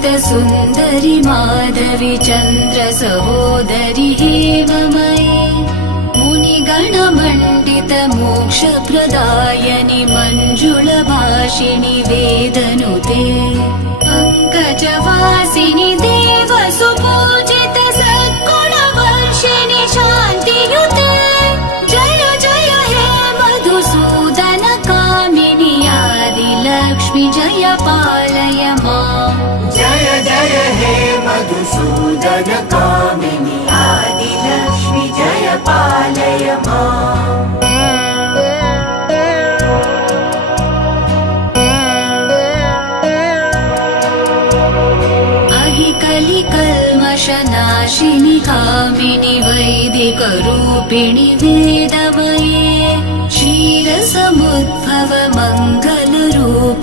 सुन्दरि माधवी चन्द्र सहोदरि हेममयी मुनिगणमण्डित मोक्षप्रदायनि मञ्जुलभाषिणि वेदनुते पङ्कजवासिनि देवसुपूजित सद्गुणवर्षिणि शान्तियुते जय जय हे मधुसूदन कामिनि आदिलक्ष्मि जय पालय माम् जय जय हे मधुसूदन कामिनि आदिलक्ष्मि जय पालय माम् कलिकल्मषनाशिनि कामिनि वैदिकरूपिणि वेदमये क्षीरसमुद्भव मङ्गलरूपिणि